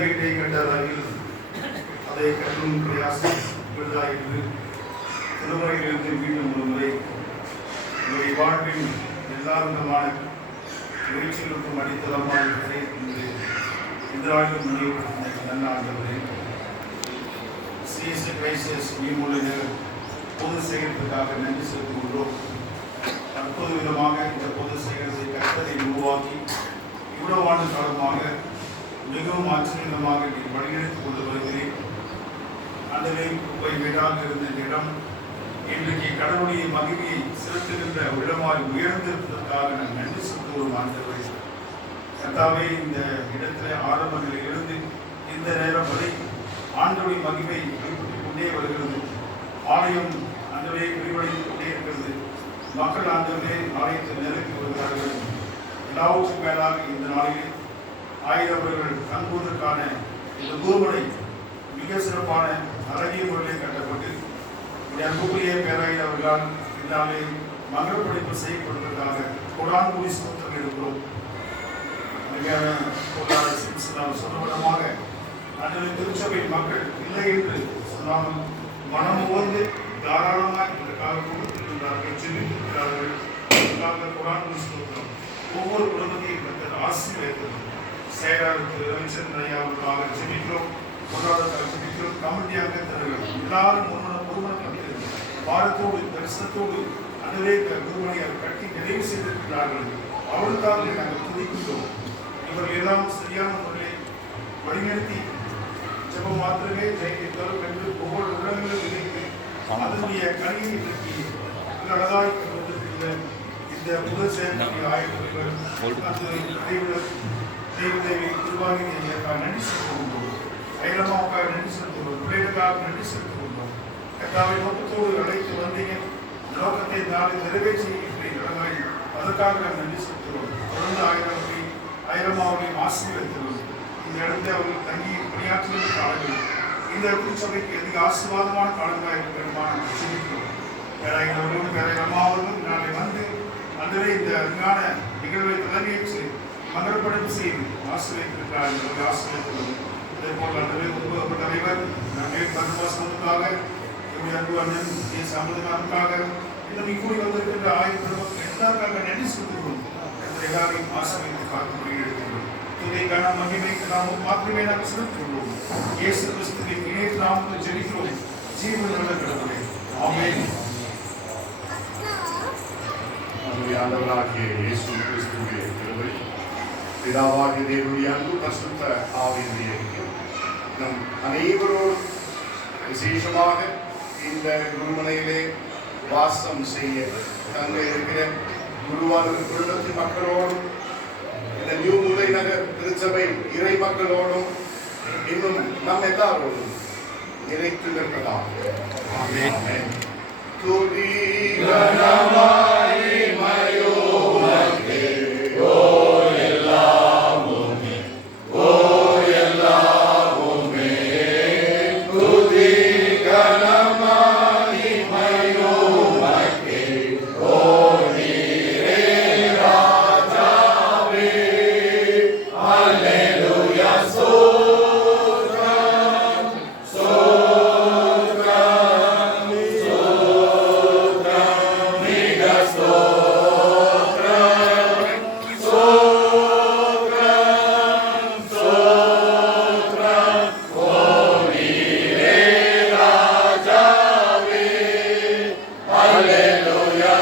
வீட்டை கண்டதாயில் அதை கட்டும் பிரயாசம் என்று திருமுறையிலிருந்து மீண்டும் ஒரு முறை உங்களுடைய வாழ்வின் எல்லா விதமான முயற்சிகளுக்கும் அடித்தளமாக இருக்கிறே என்று இந்த ஆண்டும் நினைவுபடுத்தின நல்ல ஆண்டவரே, சிஎஸ்சி கிரைசிஸ் மீமூலினர் பொது சேகரிப்புக்காக நன்றி செலுத்துகின்றோம். தற்போது விதமாக இந்த பொது சேகரத்தை கற்பதை உருவாக்கி இவ்வளவு ஆண்டு காலமாக மிகவும் ஆச்சரியமாக வழிநடத்திக் கொண்டு வருகிறேன். அந்தவே குப்பை வீடாக இருந்த இடம் இன்றைக்கு கடவுளுடைய மகிமையை செலுத்துகின்ற இடமாய் உயர்ந்திருப்பதற்காக நான் நன்றி செலுத்துவோம். ஆண்டவரே கர்த்தாவே, இந்த இடத்துல ஆரம்பங்களில் இருந்து இந்த நேரம் வரை ஆண்டவருடைய மகிமை வெளிப்பட்டுக் கொண்டே வருகிறது. ஆலயம் ஆண்டவரே விரிவடைந்து கொண்டே இருக்கிறது. மக்கள் ஆண்டவரே ஆலயத்தை நிரப்பி வருகிறார்கள். எல்லாவற்றுக்கும் மேலாக இந்த நாளில் ஆயிரவர்கள் தங்குவதற்கான இந்த பூமனை மிக சிறப்பான அழகிய முறையில் கட்டப்பட்டு அன்புக்குரிய பேராயர் அவர்களால் இதனாலே மங்களப்படைப்பு செய்யப்படுவதற்காக கொடான் கூடி சுத்தம் எடுக்கிறோம். சொன்னவிடமாக அன்றைய திருச்சபை மக்கள் இல்லை என்று சொன்னாலும் மனம் வந்து தாராளமாக இதற்காக கொடுத்திருக்கிறார்கள், செல்லிருக்கிறார்கள். கொடான் கூடி சுத்தம் ஒவ்வொரு குடும்பத்தையும் கற்று ஆசீர்வதிக்கிறது. செயலாளருக்கு ரவிச்சந்திரன் ஐயாவுக்காக ஜெபிக்கிறோம், பொருளாதார ஜெபிக்கிறோம். கமிட்டி அங்கத்தினர்கள் எல்லாரும் ஒருமனப்பட்டு பாரத்தோடு தரிசனத்தோடு அன்றே குருமணியை கட்டி நிறைவு செய்திருக்கிறார்கள். அவர்களுக்காக நாங்கள் துதிக்கின்றோம். இவர்கள் எல்லாம் சரியான முறையை வழிநடத்தி ஜெபம் மாத்திரமே ஜெயத்தை தரும் என்று ஒவ்வொரு உள்ளங்களும் இணைத்து அதனுடைய கனியை இன்றைக்கு அழகாய் கொண்டிருக்கின்ற இந்த முதல் செயல்முறை ஆய்வுகள் தேவதேவி குருவாகியை நன்றி செலுத்துகின்றோம். ஐலமாவுக்காக நன்றி செலுத்துகிறோம். பிள்ளைகளுக்காக நன்றி செலுத்துகின்றோம். கர்த்தாவை நோக்கத்தோடு அழைத்து வந்தீங்க, நோக்கத்தை நாளை நிறைவேற்றி நடந்தாய், அதற்காக நாம் நன்றி செலுத்துகிறோம். தொடர்ந்து ஆயிரமாவையும் ஆசீர்வதிக்கிறோம். இந்த இடத்தை அவர்கள் தங்கி பணியாற்றுகிற காலங்கள் இந்த திருச்சபைக்கு அதிக ஆசீர்வாதமான காலங்களாக இருக்கிறமான சிந்திக்கிறோம். பேராயர்களோடு பேராயர் அம்மா அவர்களும் நாளை வந்து அன்றே இந்த அருமையான நிகழ்வை தலைமையேற்று மங்களப்படைப்பு செய்து ஆசிரியத்திற்காக ஆசிரியர்களும் அதே போல் அன்றே உருவப்பட்ட தலைவர் நகை பரவாசனத்துக்காக என்னுடைய அன்பு அண்ணன் சம்பந்தனாருக்காக இந்த கூடி வந்திருக்கின்ற ஆய்வு எல்லாருக்காக நன்றி செலுத்துகிறோம். எல்லாரையும் ஆசிரியத்தை காக்கும்படி எடுத்துள்ளோம். துணைக்கான மகிமைக்கு நாமும் மாத்திரமே நாங்கள் செலுத்தியுள்ளோம். இயேசு கிறிஸ்துவின் இணையத்து நாமத்தில் ஜெபிக்கிறோம். ஜீவன் நல்ல கடவுளே, ஆமென். ஆண்டவராகிய இயேசு கிறிஸ்துவின் கிருபை, பிதாவாகிய தேவனுடைய அன்பு, பரிசுத்த ஆவியினுடைய ஐக்கியம் நம் அனைவரோடும் விசேஷமாக இந்த குருமனையிலே வாசம் செய்ய தங்க இருக்கிற குருவானவர் குடும்பத்தின் மக்களோடும் இந்த நியூ முல்லை நகர் திருச்சபை இறை மக்களோடும் இன்னும் நம் எல்லாரோடும் நிலைத்து நிற்பதாக. ஆமென். துதி கனமாய் மயோமகே ஓ எல்லாமுமே ஓ எல்லாமுமே துதி கனமாய் மயோமகே ஓ நீரே ராஜாவே அல்லேலூயா Hallelujah,